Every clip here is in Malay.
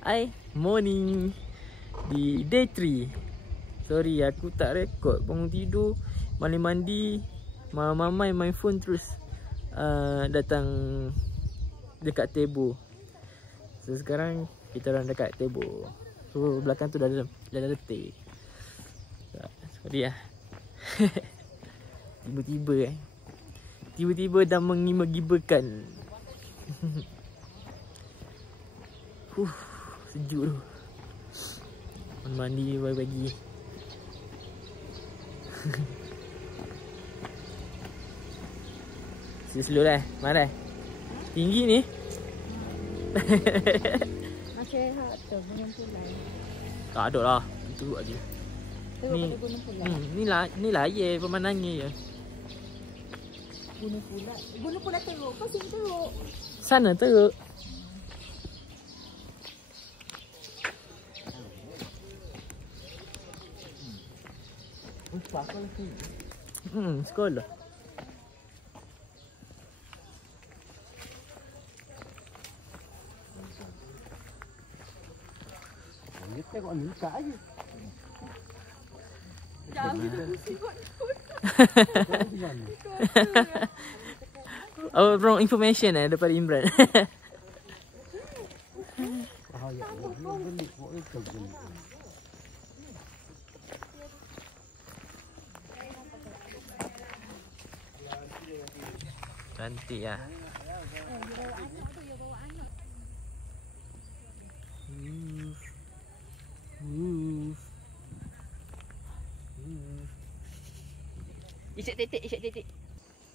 Hai, morning. Di day 3. Sorry, aku tak rekod. Bangun tidur, mandi, mamai main phone terus datang dekat table. So sekarang kita orang dekat table. So belakang tu dah letih. Sorry lah. Tiba-tiba dah mengima-gibakan. Sejuk tu. Mandi pagi-pagi. Slow lah. Mana? Tinggi ni. Macam hak tu mengumpulkan. Tak ada lah. Itu aja. Ni ni layar pemandangannya je. Gunung pula teruk. Kau sini teruk. Sana teruk. Sekolah. Dia tengok ni kat aje. Jangan kita pusing kot. Oh, wrong information daripada Imran. Cantik lah. Isyik titik.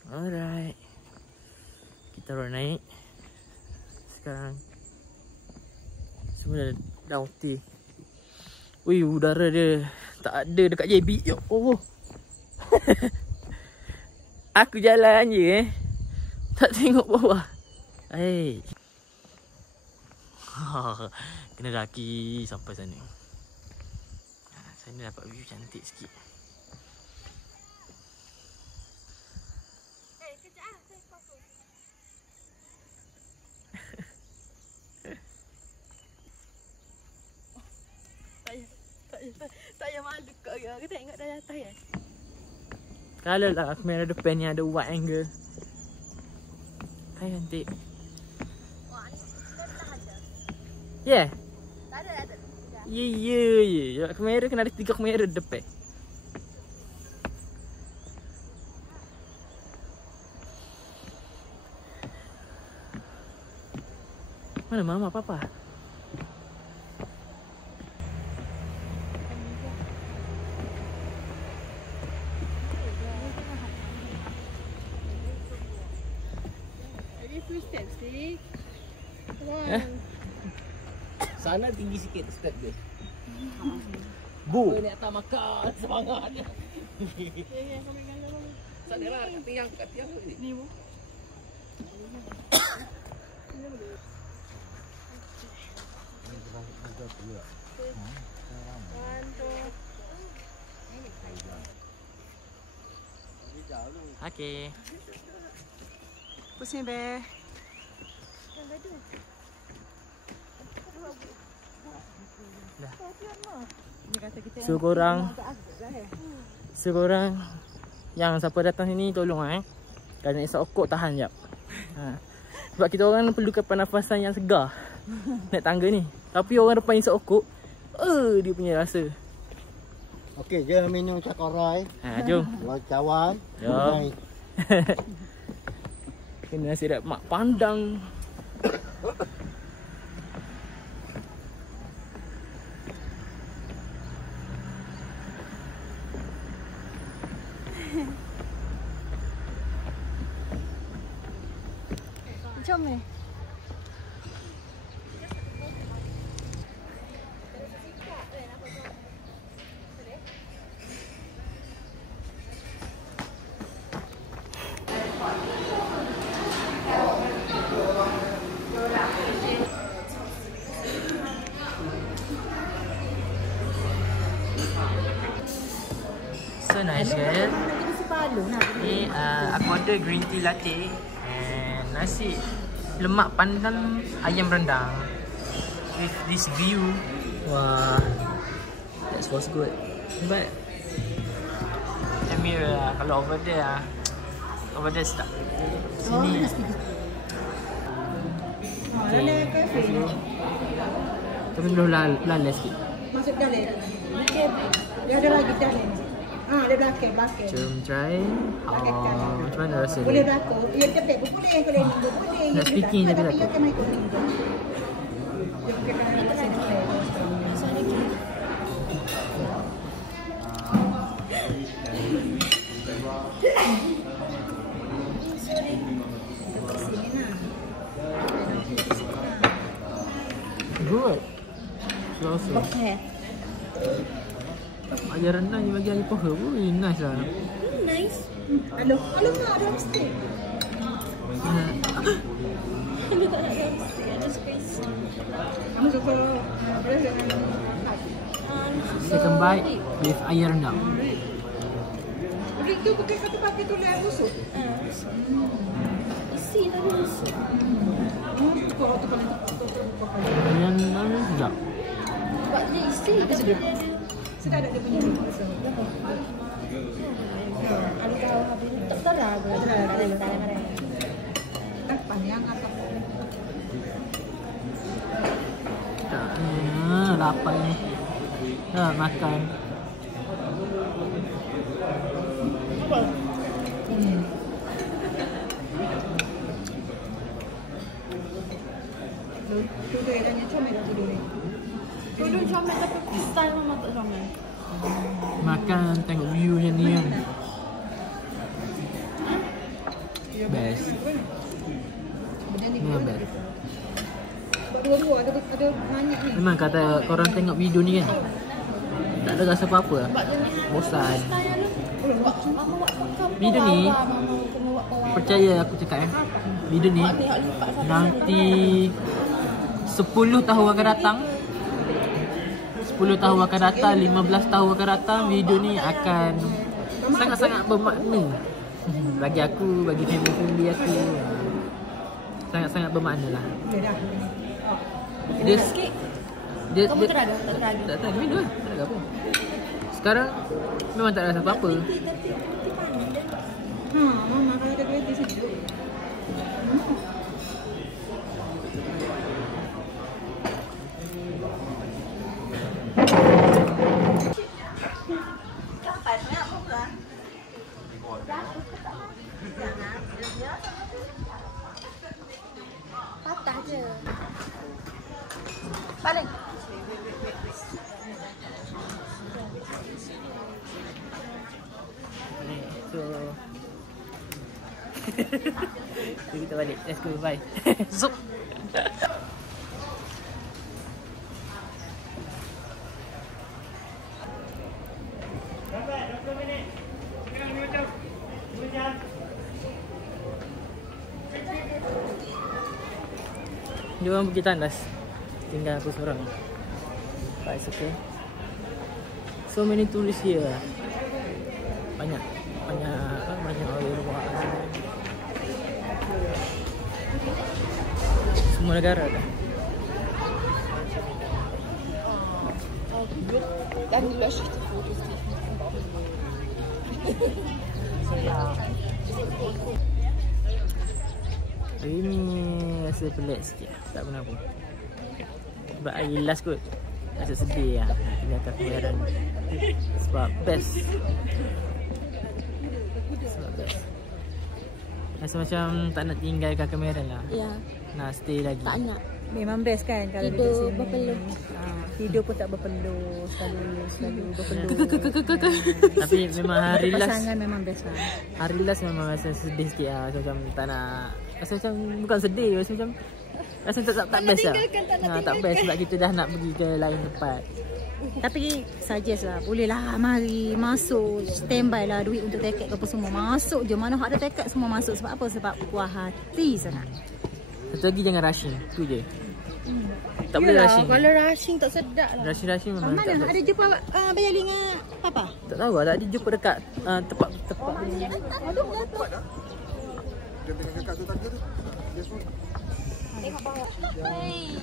Alright. Kita orang naik. Sekarang semua dah okey. Ui, udara dia tak ada dekat JB. Ya Allah. Aku jalan je tak tengok bawah. Hey. Kena daki sampai sana. Sana dapat view cantik sikit. Kejap saya fokus. Tak payah malu kau. Aku tengok dari atas ya. Kalau lah kamera depan ni ada wide angle. Hai, cantik. Wah, ni dah ada. Yeah. Tak ada. Ya. Kamera kena ada 3 kamera depan. Mana mama papa? Jadi full step stick. Sana tinggi sikit step dia. Bu. Ni atas makan semangat dia. Ya, kau pegang dulu. Sana lah kat tiang ni. Ni bu. Okey. Pusing be. Dah. Dia kata kita So korang yang siapa datang sini tolong kalau nak isap okok tahan jap. Sebab kita orang perlukan pernafasan yang segar naik tangga ni. Tapi orang depan isap okok, dia punya rasa. Okey, je minum cakorai. Jom. Kalau cawan, Jom. Kena nasi mak pandang. Jom ni. So nice kan? Ni aku order green tea latte and nasi lemak pandang ayam rendang. with this view. Wah, that was good. But the mirror lah, kalau over there sedap. Sini Dalam kafe ni. tapi belum lalai sikit. Masuk dalam. Dia ada lagi dalam. Dia belakang. Jom try. Macam mana rasa Boleh dia? belakang. Ia tepek boleh kalau ini boleh. Nak speaking tapi tapi tak. ia kena ikut ni. Dia kena rasa ni. Good. So. Okey. Ajar renang ni bagi air paha pun nice lah. Nice. Halo mak ada stick. Dia tak ada stick, ada space. Kamu suka boleh dengan Second bite with air renang. Itu pakai satu pakai tu air busuk. Isi lah busuk. Kalau tu kalau Yang mana sedap. sebab dia isi tapi dia sudah ada dia punya busuk. Ada tahu habis tak terang. Tak panjang atau Lapar ni. Makan. tu dia tanya comel tidur ni. Dulu comel tapi style mama tak comel. Makan tengok view macam ni kan. Best. Benda ni Memang best. dua-dua ada banyak ni. Memang kata korang tengok video ni kan, tak ada rasa apa-apa lah. Bosan. Video ni, percaya aku cakap video ni nanti 10 tahun akan datang, 10 tahun akan datang, 15 tahun akan datang, video ni akan sangat-sangat bermakna bagi aku, bagi family aku. Sangat-sangat bermakna lah. Dia Kamu dia- terada? Tak terada? tak tahu video lah, tak ada apa. Sekarang memang tak rasa apa-apa. Mama kalau ada duit di situ. Patah je. Balik. So so kita balik. Let's go, bye. Zup. Dia orang pergi tandas. Tinggal aku seorang. But it's okay. So many tourists here. Banyak orang luar. Semua negara dah. Dann lösche ich die Fotos nicht. Hari ni rasa pelik sikit. Tak kenapa. Sebab hari last kot. Rasa sedih lah tinggalkan pembayaran. Sebab best. Sebab best. Rasa macam tak nak tinggalkan kamera lah. Ya, Nak stay lagi. tak nak. Memang best kan kalau Tidur duduk sini. berpeluh. Tidur pun tak berpeluh, selalu berpeluh. Tapi memang hari last, Pasangan memang best lah. hari last memang rasa sedih sikit lah. Rasa macam tak nak. Rasa macam bukan sedih. Rasa macam rasa tak best lah. Tak best sebab kita dah nak pergi ke lain tempat. Tapi suggest lah, boleh lah mari masuk, standby lah duit untuk tiket ke apa semua. Masuk je, mana hak ada tiket semua masuk. Sebab apa? Sebab puas hati sangat. Satu lagi jangan rushing. Tu je. Tak boleh rushing. Kalau rushing tak sedap lah. Rushing memang tak Mana best. ada jumpa Bayar dengan Papa? Tak tahu lah, tak ada jumpa dekat tempat Aduh, Dia dengan kakak tu tadi tu. Dia pun Tengok bawah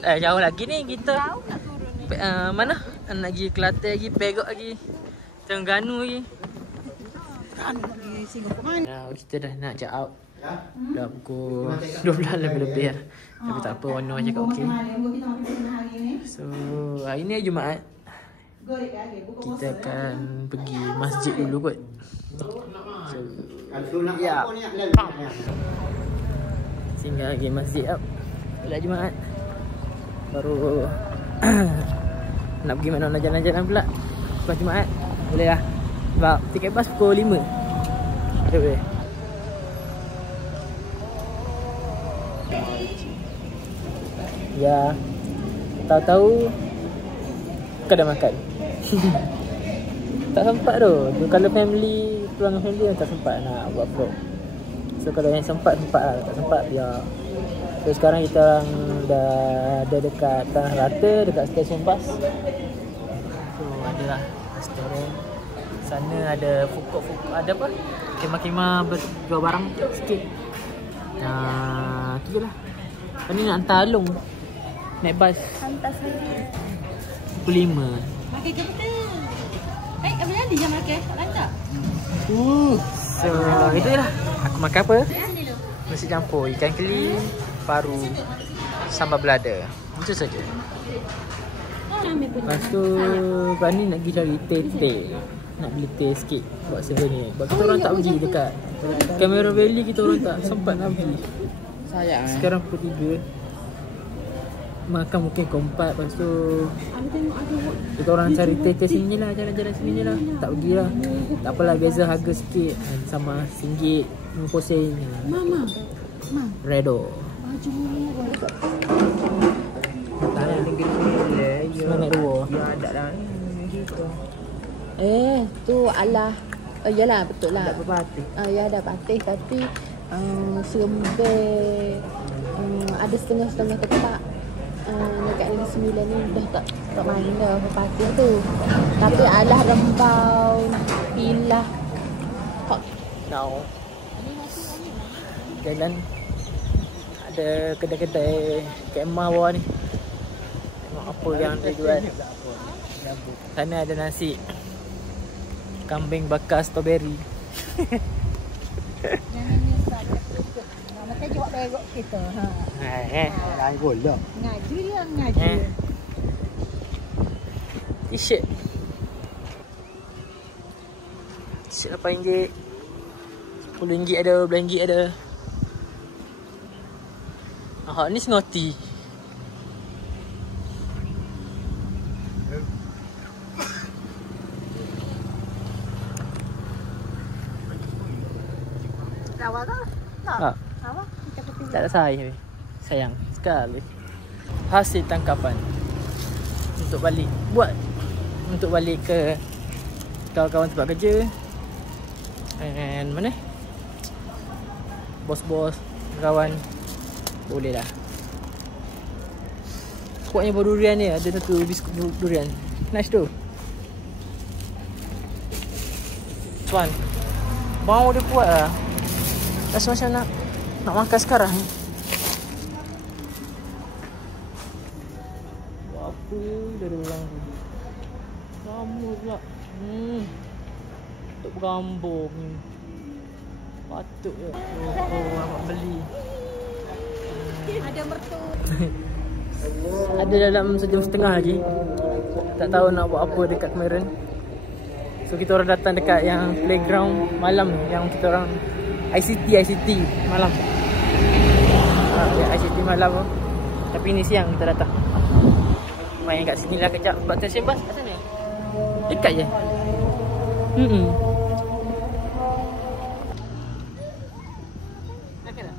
Jauh lagi ni kita. Mana? Nak pergi Kelantan lagi, Perak lagi, Terengganu lagi. Kita dah nak check out. Dah pukul 12 lebih-lebih lah. Tapi tak apa, Wano cakap okey. So, hari ni Jumaat. Kita akan pergi masjid dulu kot. So, ya. Singgah pergi masjid up. Bila Jumaat baru nak pergi mana jalan-jalan pula. Lepas Jumaat boleh lah. Sebab tiket bas pukul 5. Boleh. Ya, tahu-tahu kadang makan. Tak sempat tu. Kalau family, keluarga family tak sempat nak buat vlog. So kalau yang sempat lah, tak sempat ya. So sekarang kita orang dah ada dekat Tanah Rata, dekat stesen bas. So adalah restoran. Sana ada food court, ada apa? Kemah-kemah berjual barang sikit. Tu je lah. Kan ni nak hantar Along naik bas. Hantar saya. Pukul 5. Makan ke betul? Apa jadi yang makan? Tak lancar? So itu je lah. Aku makan apa? Nasi campur, ikan keli, paru, sambal belada. Itu saja. Lepas tu Bani nak pergi cari teh. Nak beli teh sikit buat souvenir. Sebab kita orang tak pergi dekat Camera Valley, kita orang tak sempat nak pergi. Sayang Sekarang pukul 3. Makan mungkin pukul 4. Lepas tu kita orang cari teh sini lah, jalan-jalan sini je lah. Tak pergi lah. Tak apalah, beza harga sikit. Sama RM1, RM50. Mama. Redo. Semangat dua. Tu alah. Yalah, betul lah. Ada berpatih. Ya ada patih tapi serembek. Ada setengah-setengah ketak. Dekat Negeri Sembilan ni dah tak main dah berpatih tu. Tapi alah rembau, pilah. Now jalan ada kedai-kedai kemah bawah ni. Tengok apa yang dia jual. Sana ada nasi kambing bakar strawberry. Jangan nyesal. Makan jawab berok kita. Lain bola. Ngaji dia, ngaji. T-shirt. T-shirt RM8. RM10 ada, RM20 ada. Ni Snotty. Awak tak? Tak. Awak kita kopi. Tak ada saya. Sayang sekali. Hasil tangkapan untuk balik ke kawan-kawan tempat kerja. And mana? Bos-bos, kawan. Boleh lah. Kuatnya baru durian ni. Ada satu biskut durian. Nice tu. Cuan. Bau dia kuat lah. Rasa macam nak makan sekarang. Apa dari orang tu? Rambut pula. Untuk berambung. Patut je. Nak beli. Ada mertu. Ada dalam sejam setengah lagi. Tak tahu nak buat apa dekat Cameron. So kita orang datang dekat yang playground malam, yang kita orang ICT malam. Ya, ICT malam. Tapi ni siang kita datang. Main kat sini lah kejap. Sebab stesen bas kat sana. Dekat je. Makan tak?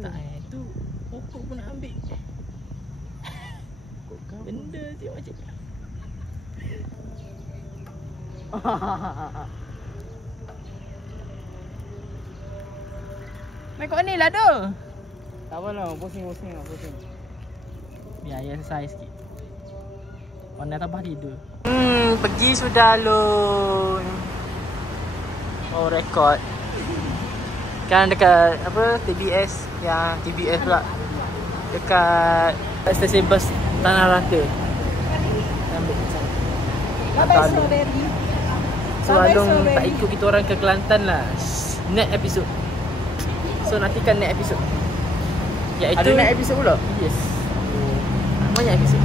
Tak, tu pokok pun nak ambil. Benda tengok macam Main kat ni lah tu. Tak apa lah, pusing. Biar yang size sikit. Warna tambah tidur. Pergi sudah lun. Oh, rekod. Kan dekat apa TBS, yang TBS pula. Dekat stesen bas Tanah Rata. Ambil sana. So Along tak ikut kita orang ke Kelantan lah. Next episode. So nantikan next episode. Iaitu Ada next episode pula? Yes. Banyak episode.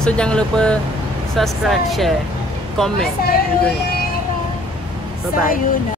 So jangan lupa subscribe, share, komen video ni. Bye bye.